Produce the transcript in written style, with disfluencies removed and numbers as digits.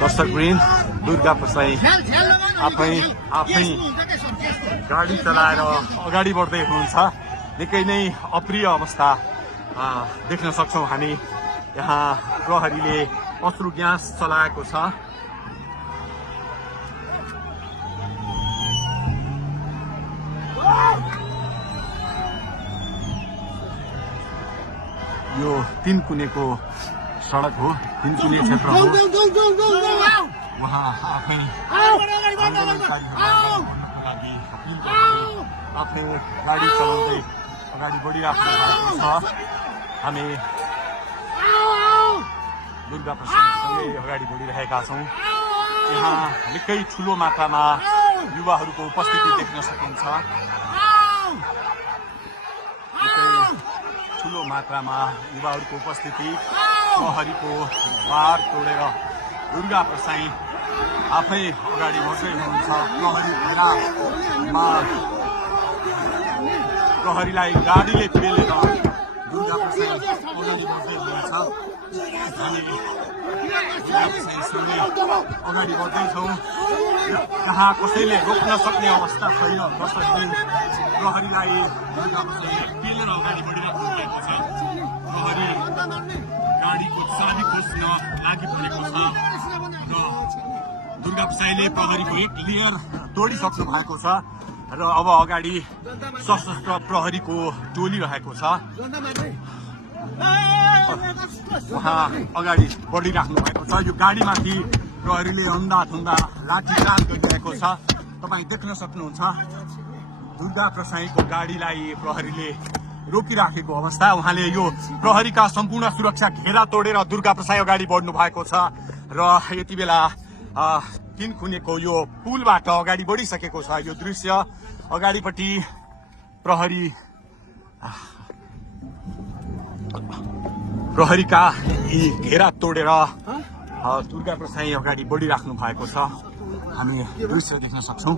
दर्शकवृन्द दुर्गा प्रसाई आफै गाडी चलाएर अगाडि बढ्दै हुनुहुन्छ। निकै नै अप्रिय अवस्था देख्न सक्छौँ हामी। यहाँ प्रहरीले अश्रु ग्यास चलाएको छ। यो तीनकुनेको सडक हो, तीनकुने क्षेत्र हो। उहाँ आफै आफै गाडी चलाउँदै अगाडि बढिराख्नु भएको छ। हामी दुर्गा प्रसादसँगै अगाडि बढिरहेका छौँ। यहाँ निकै ठुलो मात्रामा युवाहरूको उपस्थिति देख्न सकिन्छ। ठुलो मात्रामा युवाहरूको उपस्थिति, प्रहरीको बार तोडेर दुर्गा प्रसाई आफै अगाडि बढ्दै हुनुहुन्छ। प्रहरीलाई गाडीले पेलेर दुर्गा प्रसाई अगाडि बढ्दै हुनुहुन्छ। हामी दुर्गा प्रसाईसँगै अगाडि बढ्दैछौँ। यहाँ कसैले रोक्न सक्ने अवस्था छैन। दर्शकवृन्द, प्रहरीलाई दुर्गा प्रसाई पेलेर अगाडि बढिरहेको भएको छ। प्रहरी गाडीको चाबी खोज्न लागि परेको छ र दुर्गा प्रसाईले प्रहरीको एक लेयर तोडिसक्नु भएको छ र अब अगाडि सशस्त्र प्रहरीको टोली रहेको छ। उहाँ अगाडि बढिराख्नु भएको छ। यो गाडीमाथि प्रहरीले अन्धाधुन्दा लाठीचार्ज गरिरहेको छ। तपाईँ देख्न सक्नुहुन्छ दुर्गा प्रसाईको गाडीलाई प्रहरीले रोकिराखेको अवस्था। उहाँले यो प्रहरीका सम्पूर्ण सुरक्षा घेरा तोडेर दुर्गा प्रसाई अगाडि बढ्नु भएको छ र यति बेला तीनकुनेको यो पुलबाट अगाडि बढिसकेको छ। यो दृश्य अगाडिपट्टि प्रहरीका यी घेरा तोडेर दुर्गा प्रसाई अगाडि बढिराख्नु भएको छ। हामी दृश्य देख्न सक्छौँ।